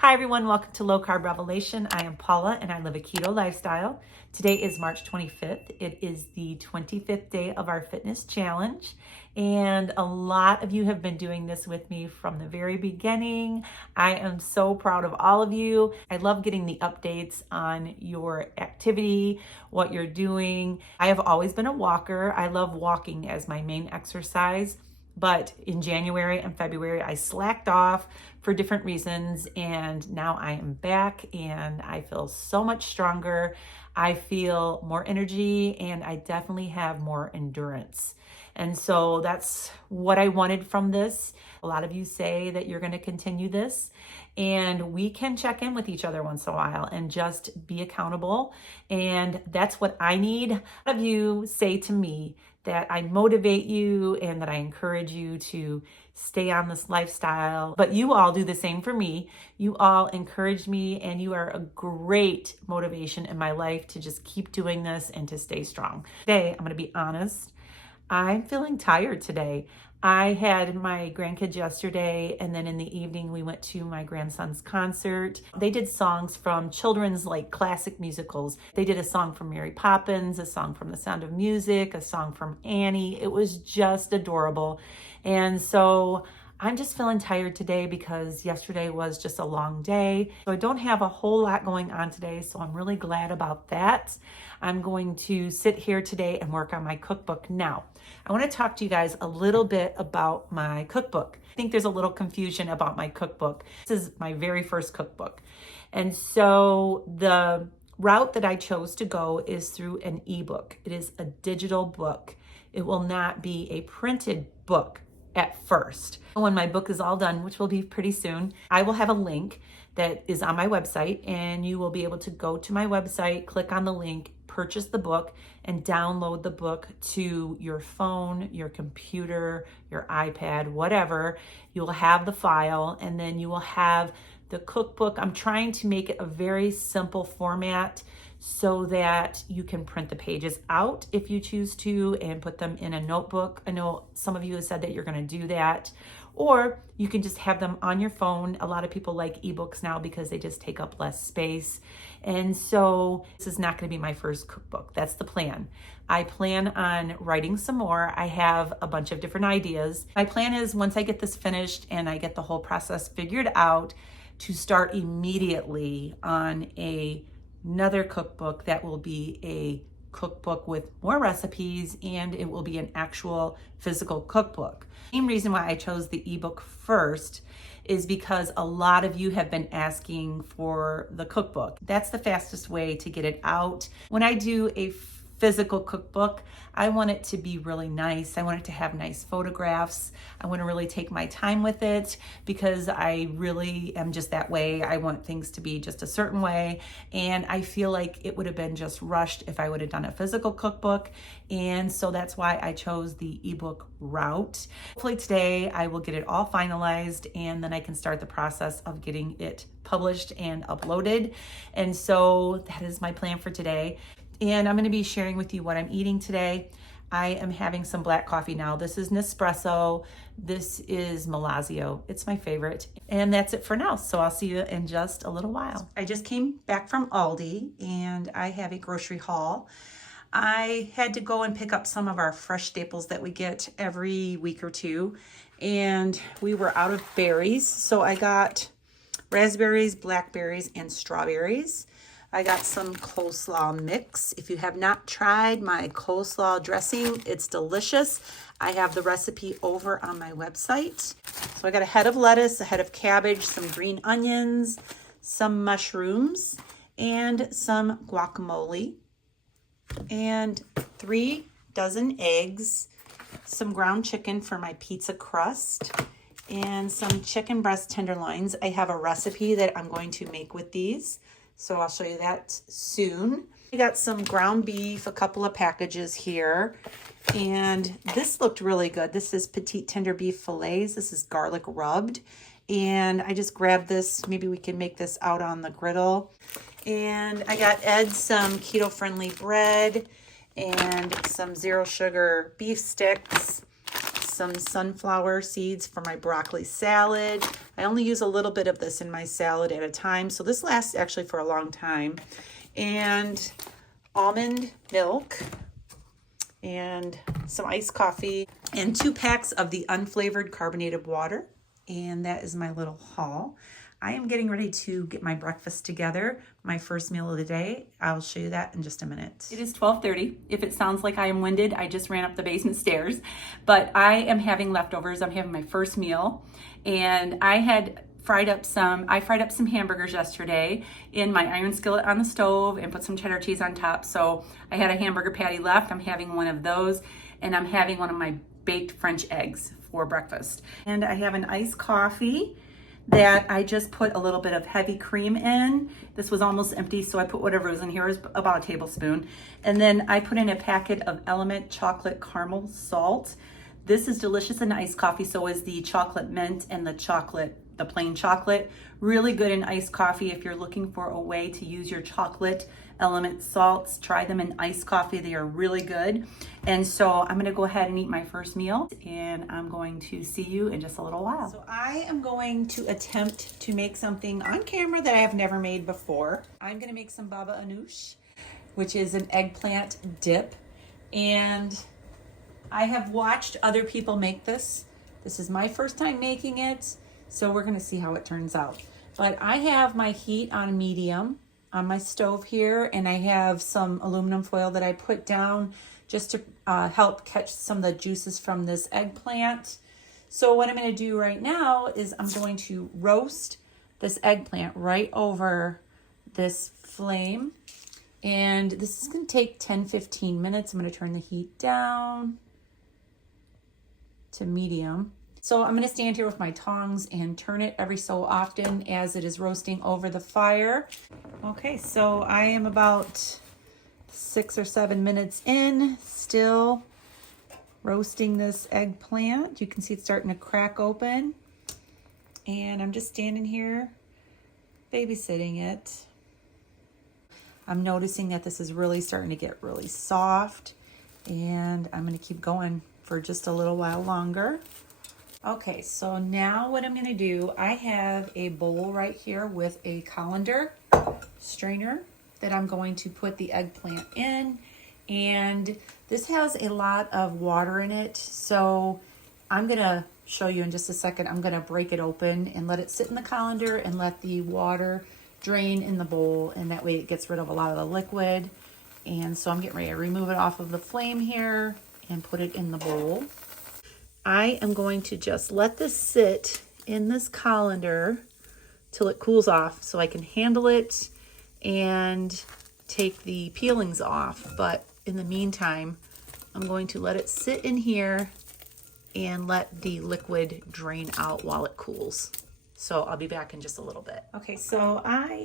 Hi everyone, welcome to Low Carb Revelation. I am Paula and I live a keto lifestyle. Today is March 25th. It is the 25th day of our fitness challenge. And a lot of you have been doing this with me from the very beginning. I am so proud of all of you. I love getting the updates on your activity, what you're doing. I have always been a walker. I love walking as my main exercise. But in January and February, I slacked off for different reasons. And now I am back and I feel so much stronger. I feel more energy and I definitely have more endurance. And so that's what I wanted from this. A lot of you say that you're going to continue this, and we can check in with each other once in a while and just be accountable. And that's what I need. A lot of you say to me that I motivate you and that I encourage you to stay on this lifestyle, but you all do the same for me. You all encourage me and you are a great motivation in my life to just keep doing this and to stay strong. Today, I'm going to be honest. I'm feeling tired today. I had my grandkids yesterday, and then in the evening we went to my grandson's concert. They did songs from children's like classic musicals. They did a song from Mary Poppins, a song from The Sound of Music, a song from Annie. It was just adorable. And so I'm just feeling tired today because yesterday was just a long day. So I don't have a whole lot going on today, so I'm really glad about that. I'm going to sit here today and work on my cookbook now. I want to talk to you guys a little bit about my cookbook. I think there's a little confusion about my cookbook. This is my very first cookbook. And so the route that I chose to go is through an ebook. It is a digital book. It will not be a printed book at first. When my book is all done, which will be pretty soon, I will have a link that is on my website, and you will be able to go to my website, click on the link, purchase the book, and download the book to your phone, your computer, your iPad, whatever. You'll have the file, and then you will have the cookbook. I'm trying to make it a very simple format so that you can print the pages out if you choose to and put them in a notebook. I know some of you have said that you're going to do that, or you can just have them on your phone. A lot of people like ebooks now because they just take up less space. And so this is not going to be my first cookbook. That's the plan. I plan on writing some more. I have a bunch of different ideas. My plan is once I get this finished and I get the whole process figured out, to start immediately on another cookbook that will be a cookbook with more recipes, and it will be an actual physical cookbook. The main reason why I chose the ebook first is because a lot of you have been asking for the cookbook. That's the fastest way to get it out. When I do a physical cookbook, I want it to be really nice. I want it to have nice photographs. I want to really take my time with it because I really am just that way. I want things to be just a certain way. And I feel like it would have been just rushed if I would have done a physical cookbook. And so that's why I chose the ebook route. Hopefully today I will get it all finalized, and then I can start the process of getting it published and uploaded. And so that is my plan for today. And I'm going to be sharing with you what I'm eating today. I am having some black coffee now. This is Nespresso. This is Malazio. It's my favorite. And that's it for now. So I'll see you in just a little while. I just came back from Aldi and I have a grocery haul. I had to go and pick up some of our fresh staples that we get every week or two. And we were out of berries. So I got raspberries, blackberries, and strawberries. I got some coleslaw mix. If you have not tried my coleslaw dressing, it's delicious. I have the recipe over on my website. So I got a head of lettuce, a head of cabbage, some green onions, some mushrooms, and some guacamole, and 3 dozen eggs, some ground chicken for my pizza crust, and some chicken breast tenderloins. I have a recipe that I'm going to make with these, so I'll show you that soon. I got some ground beef, a couple of packages here, and this looked really good. This is petite tender beef fillets. This is garlic rubbed, and I just grabbed this. Maybe we can make this out on the griddle. And I got Ed some keto-friendly bread and some zero sugar beef sticks, some sunflower seeds for my broccoli salad. I only use a little bit of this in my salad at a time, so this lasts actually for a long time. And almond milk and some iced coffee and 2 packs of the unflavored carbonated water. And that is my little haul. I am getting ready to get my breakfast together, my first meal of the day. I'll show you that in just a minute. It is 12:30. If it sounds like I am winded, I just ran up the basement stairs, but I am having leftovers. I'm having my first meal, and I fried up some hamburgers yesterday in my iron skillet on the stove and put some cheddar cheese on top. So I had a hamburger patty left. I'm having one of those, and I'm having one of my baked French eggs for breakfast. And I have an iced coffee that I just put a little bit of heavy cream in. This was almost empty, so I put whatever was in here. It was about a tablespoon. And then I put in a packet of Element chocolate caramel salt. This is delicious in iced coffee, so is the chocolate mint and the plain chocolate. Really good in iced coffee. If you're looking for a way to use your chocolate Element salts, try them in iced coffee. They are really good. And so I'm gonna go ahead and eat my first meal, and I'm going to see you in just a little while. So I am going to attempt to make something on camera that I have never made before. I'm gonna make some baba ganoush, which is an eggplant dip. And I have watched other people make this. This is my first time making it, so we're gonna see how it turns out. But I have my heat on medium on my stove here, and I have some aluminum foil that I put down just to help catch some of the juices from this eggplant. So what I'm going to do right now is I'm going to roast this eggplant right over this flame, and this is going to take 10-15 minutes. I'm going to turn the heat down to medium. So I'm going to stand here with my tongs and turn it every so often as it is roasting over the fire. Okay, so I am about 6 or 7 minutes in, still roasting this eggplant. You can see it's starting to crack open. And I'm just standing here babysitting it. I'm noticing that this is really starting to get really soft, and I'm going to keep going for just a little while longer. Okay, so now what I'm going to do, I have a bowl right here with a colander strainer that I'm going to put the eggplant in, and this has a lot of water in it, so I'm going to show you in just a second. I'm going to break it open and let it sit in the colander and let the water drain in the bowl, and that way it gets rid of a lot of the liquid. And so I'm getting ready to remove it off of the flame here and put it in the bowl. I am going to just let this sit in this colander till it cools off so I can handle it and take the peelings off. But in the meantime, I'm going to let it sit in here and let the liquid drain out while it cools. So I'll be back in just a little bit. Okay, so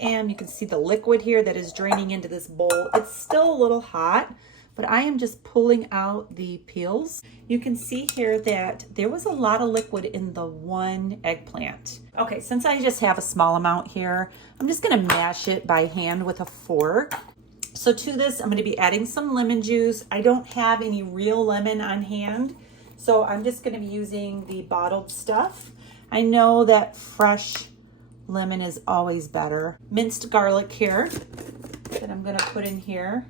you can see the liquid here that is draining into this bowl. It's still a little hot, but I am just pulling out the peels. You can see here that there was a lot of liquid in the one eggplant. Okay, since I just have a small amount here, I'm just gonna mash it by hand with a fork. So to this, I'm gonna be adding some lemon juice. I don't have any real lemon on hand, so I'm just gonna be using the bottled stuff. I know that fresh lemon is always better. Minced garlic here that I'm gonna put in here.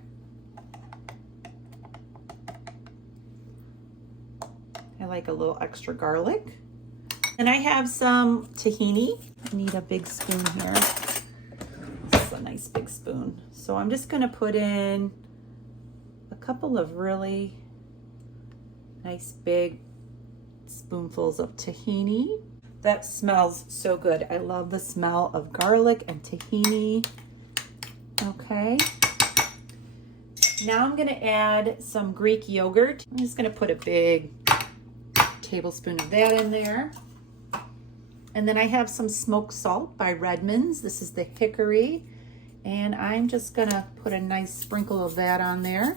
I like a little extra garlic. And I have some tahini. I need a big spoon here. This is a nice big spoon. So I'm just gonna put in a couple of really nice big spoonfuls of tahini. That smells so good. I love the smell of garlic and tahini. Okay. Now I'm gonna add some Greek yogurt. I'm just gonna put a big tablespoon of that in there. And then I have some smoked salt by Redmond's. This is the hickory. And I'm just gonna put a nice sprinkle of that on there.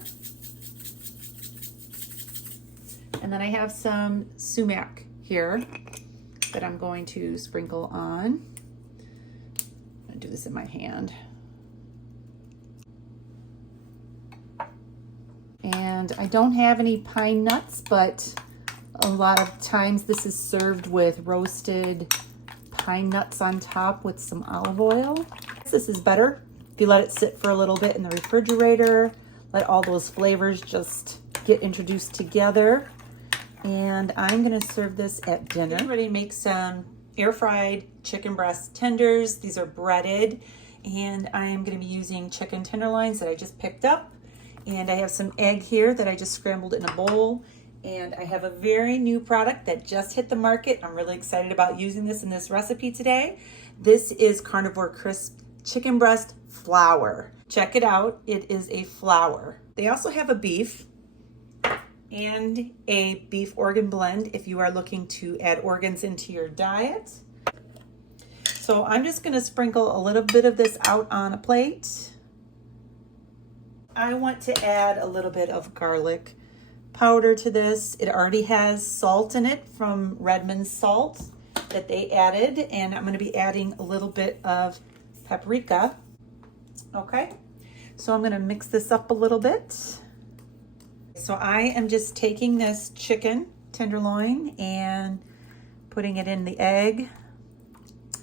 And then I have some sumac here that I'm going to sprinkle on. I'm gonna do this in my hand. And I don't have any pine nuts, but A lot of times this is served with roasted pine nuts on top with some olive oil. This is better if you let it sit for a little bit in the refrigerator, let all those flavors just get introduced together. And I'm gonna serve this at dinner. I'm ready to make some air fried chicken breast tenders. These are breaded, and I am gonna be using chicken tenderloins that I just picked up. And I have some egg here that I just scrambled in a bowl. And I have a very new product that just hit the market. I'm really excited about using this in this recipe today. This is Carnivore Crisp Chicken Breast Flour. Check it out, it is a flour. They also have a beef and a beef organ blend if you are looking to add organs into your diet. So I'm just gonna sprinkle a little bit of this out on a plate. I want to add a little bit of garlic powder to this. It already has salt in it from Redmond's salt that they added, and I'm going to be adding a little bit of paprika. Okay, so I'm going to mix this up a little bit. So I am just taking this chicken tenderloin and putting it in the egg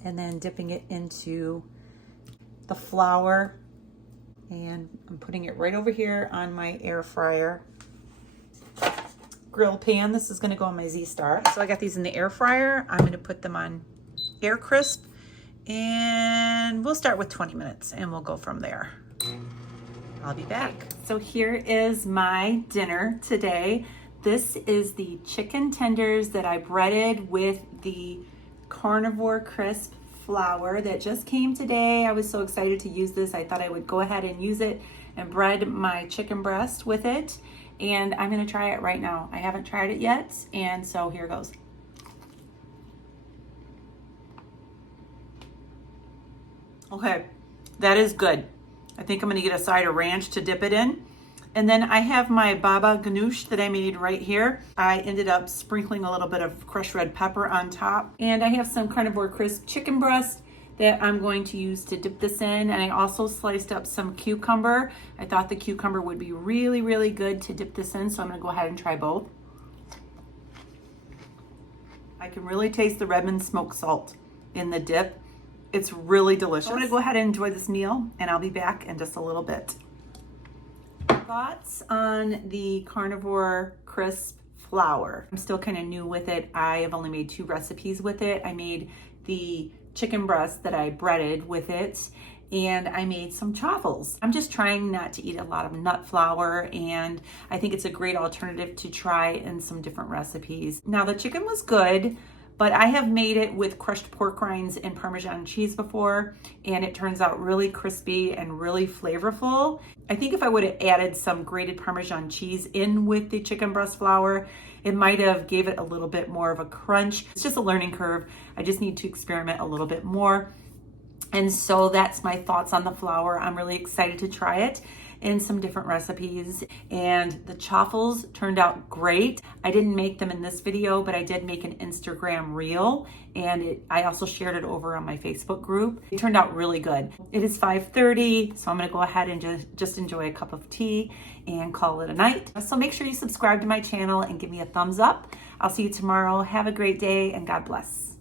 and then dipping it into the flour, and I'm putting it right over here on my air fryer grill pan. This is going to go on my Z-Star. So I got these in the air fryer. I'm going to put them on air crisp, and we'll start with 20 minutes and we'll go from there. I'll be back. So here is my dinner today. This is the chicken tenders that I breaded with the Carnivore Crisp flour that just came today. I was so excited to use this. I thought I would go ahead and use it and bread my chicken breast with it. And I'm gonna try it right now. I haven't tried it yet, and so here goes. Okay, that is good. I think I'm gonna get a side of ranch to dip it in. And then I have my baba ganoush that I made right here. I ended up sprinkling a little bit of crushed red pepper on top. And I have some Carnivore Crisp chicken breast that I'm going to use to dip this in. And I also sliced up some cucumber. I thought the cucumber would be really, really good to dip this in, so I'm gonna go ahead and try both. I can really taste the Redmond smoked salt in the dip. It's really delicious. I'm gonna go ahead and enjoy this meal, and I'll be back in just a little bit. Thoughts on the Carnivore Crisp flour. I'm still kind of new with it. I have only made 2 recipes with it. I made the chicken breast that I breaded with it, and I made some chaffles. I'm just trying not to eat a lot of nut flour, and I think it's a great alternative to try in some different recipes. Now the chicken was good, but I have made it with crushed pork rinds and Parmesan cheese before, and it turns out really crispy and really flavorful. I think if I would have added some grated Parmesan cheese in with the chicken breast flour, it might have gave it a little bit more of a crunch. It's just a learning curve. I just need to experiment a little bit more. And so that's my thoughts on the flour. I'm really excited to try it in some different recipes, and the chaffles turned out great. I didn't make them in this video, but I did make an Instagram reel, and I also shared it over on my Facebook group. It turned out really good. It is 5:30, so I'm gonna go ahead and just enjoy a cup of tea and call it a night. So make sure you subscribe to my channel and give me a thumbs up. I'll see you tomorrow. Have a great day, and God bless.